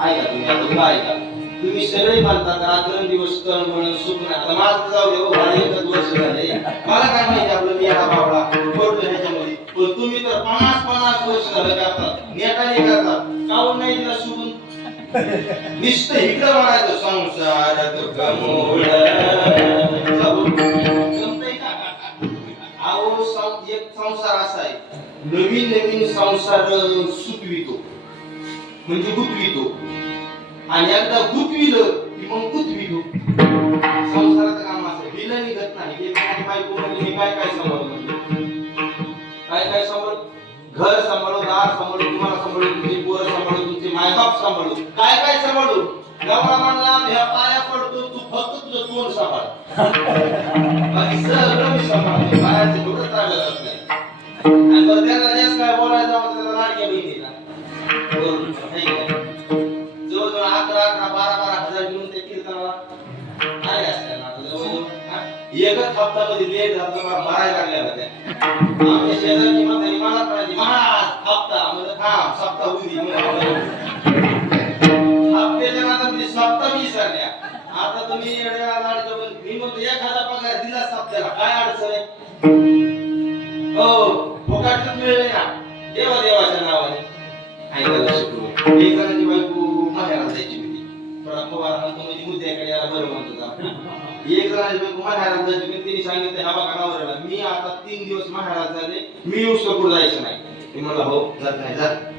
ऐका तुम्ही आता उभा ऐका तुम्ही सगळे म्हणतात रात्र दिवस तळ म्हणून सुख आता माझं जाऊ दे हो, मला एकच वर्ष झाले मला काय माहिती आपलं मी आता बाबळा पडलो ह्याच्यामध्ये. पण तुम्ही तर पन्नास पन्नास वर्ष झालं करतात नेटाने करतात काऊन नाही तिला सोडून नुसतं इकडं म्हणायचं संसार गमोळ अहो एक संसार असा आहे. नवीन नवीन संसार सुटवितो म्हणजे गुतवितो. आणि एकदा गुतविलं की मग गुतवितो. संसाराचं काम असं आहे. विलं निघत नाही. बायको म्हणजे काय काय सांभाळू काय काय सांभाळ? घर सांभाळू दार सांभाळू तुम्हाला सांभाळू तुमची पोरं सांभाळू तुमचे मायबाप सांभाळू. काय काय सांभाळू? नवरा म्हणला ह्या पाया पडतो तू फक्त तुझं तोंड सांभाळ. बाकी सगळं मी सांभाळतो. बाहेरचे थोडं चाललं जात नाही आणि बरं त्याला काय बोलायचं एकच हप्ता कधी लेट झाला मला मारायला लागल्या होत्या. आमच्या शेजारची म्हातारी मला म्हणाली महाराज हप्ता. म्हणजे थांब सप्ता होती हप्त्याच्या मी सप्ता मी विसरल्या. आता तुम्ही येड्या पण मी म्हणतो एखादा पगार दिला सप्त्याला काय अडचण आहे? हो फुकाटच मिळले ना. देवा देवाच्या नावाने. ऐकायला शिकलो एक जणांची बायको माहेराला जायची होती. थोडा फवारा म्हणतो म्हणजे मुद्द्याकडे याला बरं म्हणतो एक जणांची बायको माहेराला तिने सांगितलं हा बघा नवऱ्याला मी आता तीन दिवस माहेराला झाले मी येऊस कुठं जायचं नाही. ती म्हणला हो जात नाही जात.